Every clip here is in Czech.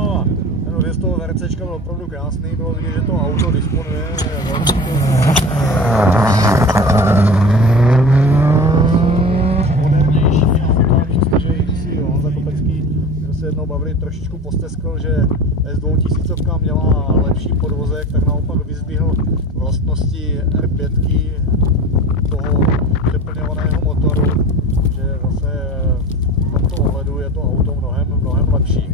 Šumava. Ten odjezd toho VRCčka byl opravdu krásný, bylo vidět, že to auto disponuje modernější a přestože když si Honza Kopecký měl se jednou bavit, trošičku posteskl, že S2000 měla lepší podvozek, tak naopak vyzdvihl vlastnosti R5 toho přeplňovaného motoru, že zase v tomto ohledu je to auto mnohem lepší.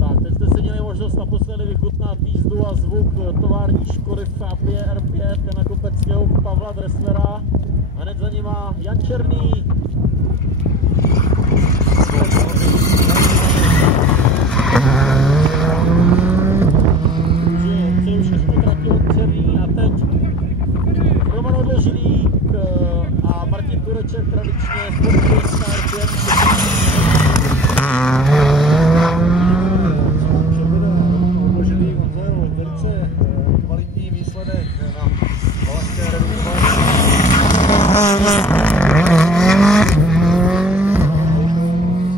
Tak, teď jste si měli možnost naposledy vychutnat jízdu a zvuk tovární Škody Fabie R5 Jana Kopeckého, Pavla Dresslera. Hned za ním má Jan Černý. A teď Roman Odložilík a Martin Tureček tradičně sportuje s R5. Odložilík, on zajel velice kvalitní výsledek na Valašské revizování.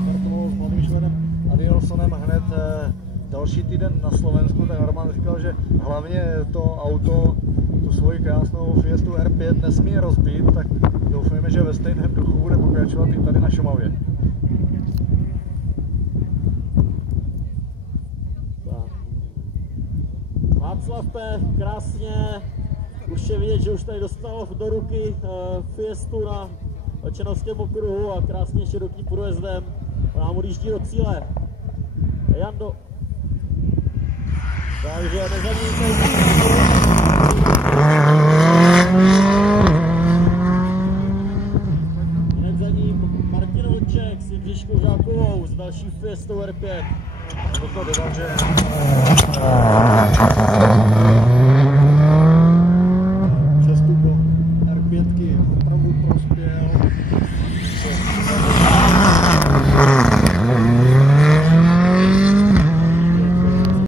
Startoval s mladým Švédem Adielsonem hned další týden na Slovensku, tak Roman říkal, že hlavně to auto, tu svoji krásnou Fiestu R5 nesmí rozbít, tak doufujeme, že ve stejném duchu bude pokračovat i tady na Šumavě. Václav P. krásně, už je vidět, že už tady dostal do ruky Fiestu na Čenovském okruhu a krásně širokým průjezdem nám odjíždí do cíle. Jando. Takže nezaměňte. Hned za ním Martin Vlček s Jindřiškou Žákovou s další Fiestou R5. To dodal, že